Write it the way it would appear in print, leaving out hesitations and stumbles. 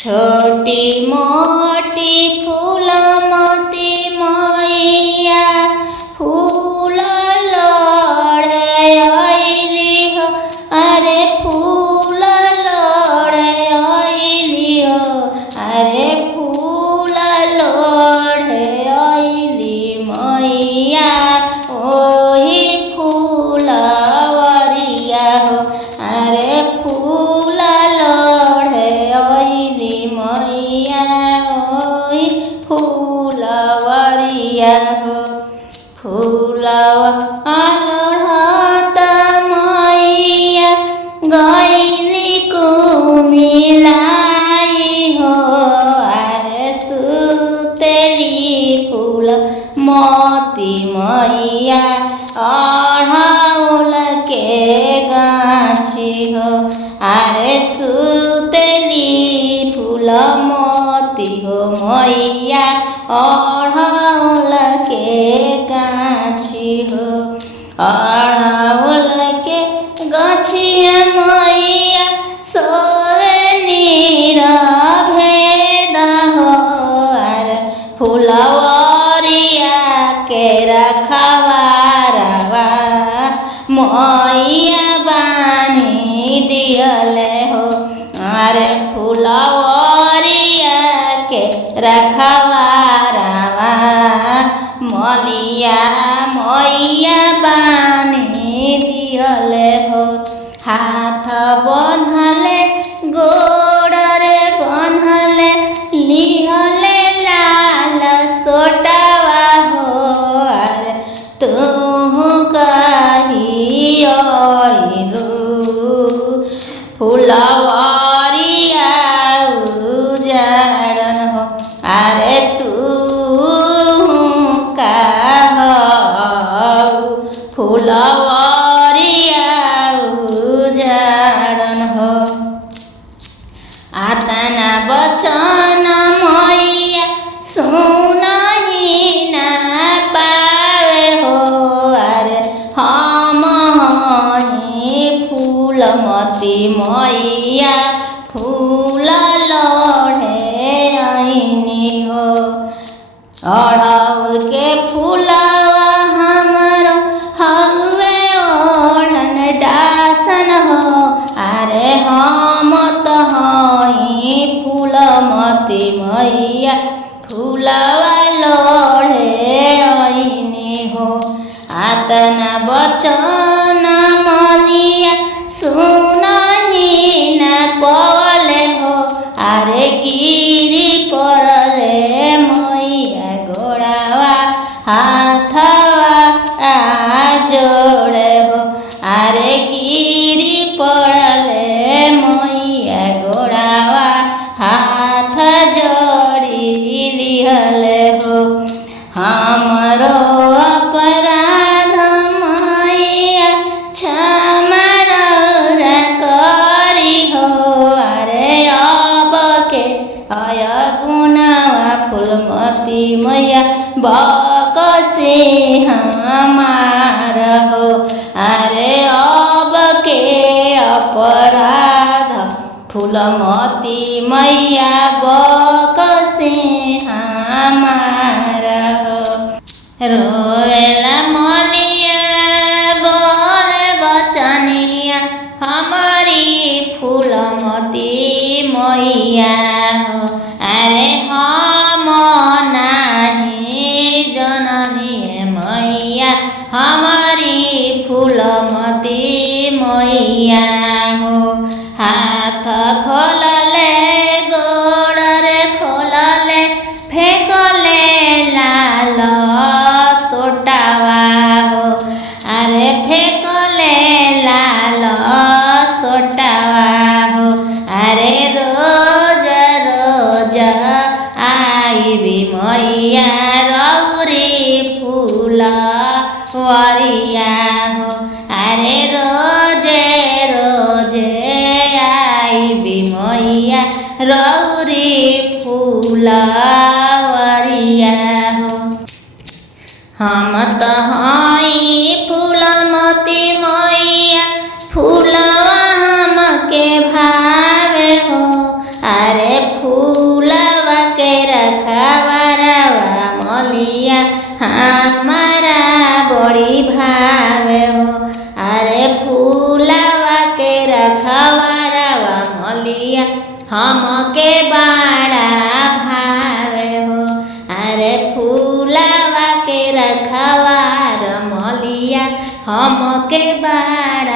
छोटी मोटी फूलमती मैया फूल लोढ़े अइली हो। अरे फूल लोढ़े अइली हो। अरे फूल लोढ़े अइली मैया ओही फूलवरिया हो। अरे फूल लोढ़े अइली मैया ओही फूलवरिया हो। फूलवा लोढ़त मैया गइली कुमिलाई हो। अरे सुतेली फूलमती मैया अढ़ौल के गाछी हो। अरे सुतेली फूलमती हो मैया अढ़ौल के गाछी हो। अढ़ौल के गाछिया मैया सोए नीरभेद हो। अरे फूलवरिया के रखवारवा मैया बानी दियले हो। अरे फूलवरिया के रखवारवा मलिया मैया बानी दियले हो। हाथ बन्हले गोड़रे बन्हले लिहले लाल सोटावा हो। अरे तुहु कही अइलु फूलवरिया उजाड़न हो। अरे तुहु कहऊ फूलवरिया उजाड़न हो। आतना बचन मैया सुनहि ना पावे हो। अरे हम हई फूलमती मैया फूल लोढ़े अइनी हो। अढ़ौल के फूलवा हमरो हउवे ओढ़न डासन हो। अरे हम तो हई फूलमती मैया फूलवा लोढ़े अइनी हो। आतना बचन मलिया सुनहि ना पवले हो। अरे गिरी पड़ले मैया गोड़ावा हाथवा जोड़े हो। अरे गिरी पड़ले मैया गोड़ावा हाथ जोड़ी लिहले हो। हमरो अपराध मैया क्षमा रौरा करी हो। अरे अब के अयगुनावा फूलमती मैया बकसे हमार हो। अरे अब के अपराध फूलमती मैया बकसे हमार हो। रोएला मलिया बोले बचनिया हमारी फूलमती मैया हो। अरे हम नाही जननी मैया हमारी फूलमती मैया हो। हाथ खोलले गोड़रे खोलले फेंकले लाल सोटावा हो। अरे फेंकले लाल सोटावा हो। अरे रोज रोज आईबी मैया रौरी फूलवरिया हो। अरे रोजे रोजे आईबी मैया रौरी फूलवरिया हो। हम तो हई फूलमती मैया फूलवा हमके भावे हो। अरे फूल मैया हमारा बड़ी भावे हो। अरे फूलवा के रखवारवा मलिया हमके बड़ा भावे हो। अरे फूलवा के रखवार मलिया हमके बड़ा